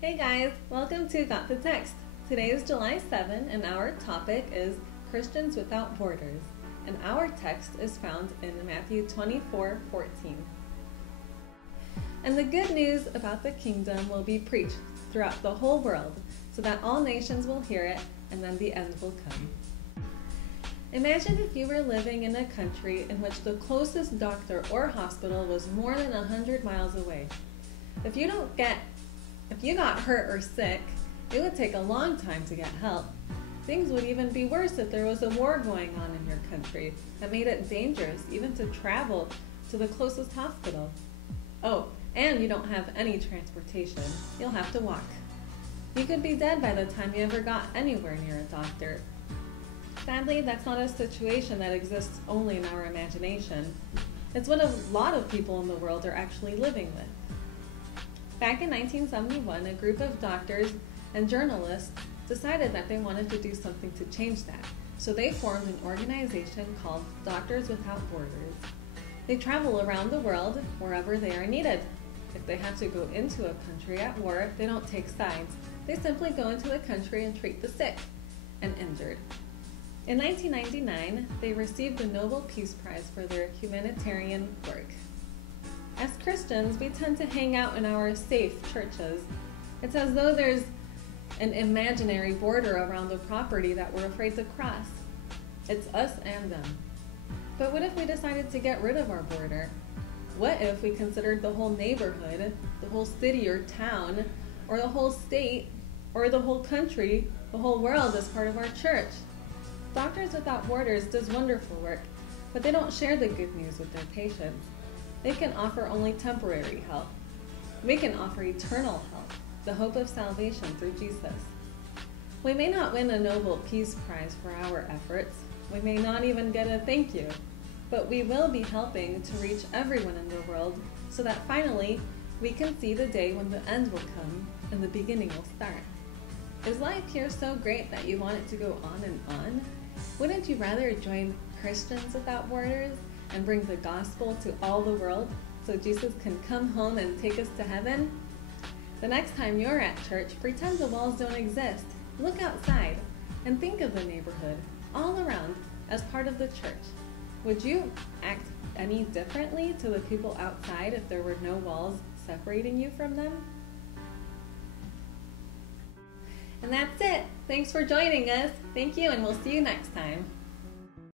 Hey guys, welcome to Got the Text. Today is July 7 and our topic is Christians Without Borders. And our text is found in Matthew 24:14. And the good news about the kingdom will be preached throughout the whole world so that all nations will hear it and then the end will come. Imagine if you were living in a country in which the closest doctor or hospital was more than 100 miles away. If you got hurt or sick, it would take a long time to get help. Things would even be worse if there was a war going on in your country that made it dangerous even to travel to the closest hospital. Oh, and you don't have any transportation. You'll have to walk. You could be dead by the time you ever got anywhere near a doctor. Sadly, that's not a situation that exists only in our imagination. It's what a lot of people in the world are actually living with. Back in 1971, a group of doctors and journalists decided that they wanted to do something to change that. So they formed an organization called Doctors Without Borders. They travel around the world wherever they are needed. If they have to go into a country at war, they don't take sides. They simply go into the country and treat the sick and injured. In 1999, they received the Nobel Peace Prize for their humanitarian work. As Christians, we tend to hang out in our safe churches. It's as though there's an imaginary border around the property that we're afraid to cross. It's us and them. But what if we decided to get rid of our border? What if we considered the whole neighborhood, the whole city or town, or the whole state, or the whole country, the whole world as part of our church? Doctors Without Borders does wonderful work, but they don't share the good news with their patients. They can offer only temporary help. We can offer eternal help, the hope of salvation through Jesus. We may not win a Nobel Peace Prize for our efforts. We may not even get a thank you, but we will be helping to reach everyone in the world so that finally we can see the day when the end will come and the beginning will start. Is life here so great that you want it to go on and on? Wouldn't you rather join Christians Without Borders and bring the gospel to all the world so Jesus can come home and take us to heaven? The next time you're at church, pretend the walls don't exist. Look outside and think of the neighborhood all around as part of the church. Would you act any differently to the people outside if there were no walls separating you from them? And that's it. Thanks for joining us. Thank you, and we'll see you next time.